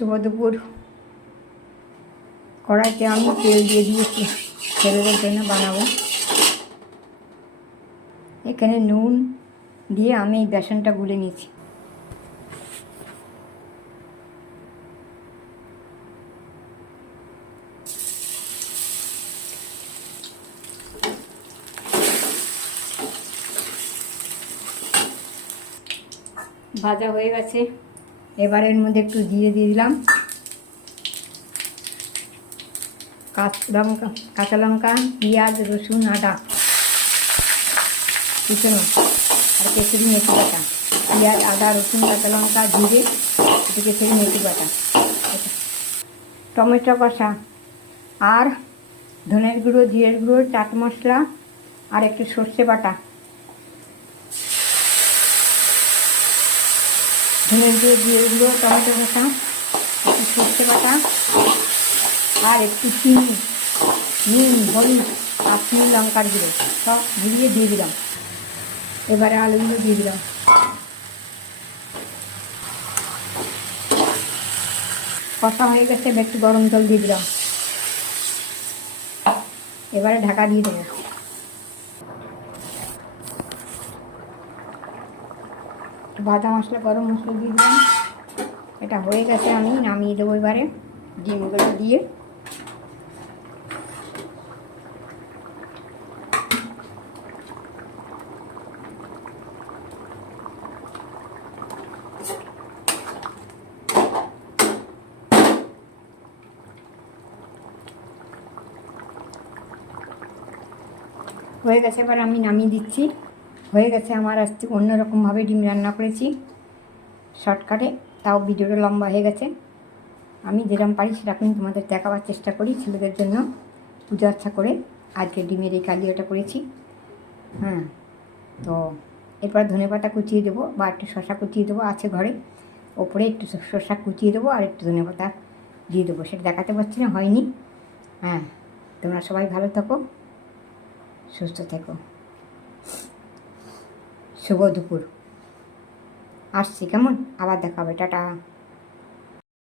শুভ দুপুর। কড়াইতে আমি তেল দিয়ে দিয়েছি, ছেলেদের জন্য বানাবো। এখানে নুন দিয়ে আমি বেসনটা গুলে নিয়েছি। ভাজা হয়ে গেছে, এবার এর মধ্যে একটু জিরে দিয়ে দিলাম, কাঁচা লঙ্কা, পেঁয়াজ, রসুন, আদা কুচানো আর কেশরি মেথি বাটা। পেঁয়াজ, আদা, রসুন, কাঁচা লঙ্কা, জিরে, একটু কেশরি মেথি বাটা, টমেটো কষা আর ধনের গুঁড়ো, জিরের গুঁড়ো, চাট মশলা আর একটু সর্ষে বাটা, ধনের গুঁড়ো, জিরের গুঁড়ো, টমেটো কষা, একটু সর্ষে বাটা আর একটু চিনি, নুন, হলুদ, কাশ্মীরি লঙ্কার গুঁড়ো সব গুলিয়ে দিয়ে দিলাম। এবারে আলুগুলো দিয়ে দিলাম। কষা হয়ে গেছে, একটু গরম জল দিয়ে দিলাম। এবারে ঢাকা দিয়ে দেবো। ভাজা মশলা, গরম মশলা দিয়ে দিলাম। এটা হয়ে গেছে, আমি নামিয়ে দেবো। এবারে ডিমগুলো দিয়ে হয়ে গেছে। এবার আমি নামিয়ে দিচ্ছি। হয়ে গেছে আমার আজকে অন্যরকমভাবে ডিম রান্না করেছি, শর্টকাটে, তাও ভিডিওটা লম্বা হয়ে গেছে। আমি যেরকম পারি সেরকম তোমাদের দেখাবার চেষ্টা করি। ছেলেদের জন্য পূজা আচ্ছা করে আজকে ডিমের এই কালিয়াটা করেছি। হ্যাঁ, তো এরপর ধনেপাতা কুচিয়ে দেবো বা একটু শশা কুচিয়ে দেবো, আছে ঘরে। ওপরে একটু শশা কুচিয়ে দেবো আর একটু ধনেপাতা দিয়ে দেবো। সেটা দেখাতে পারছি না, হয়নি। হ্যাঁ, তোমরা সবাই ভালো থাকো, সুস্থ থেকো। শুভ দুপুর। আসছি, কেমন? আবার দেখা হবে, টাটা।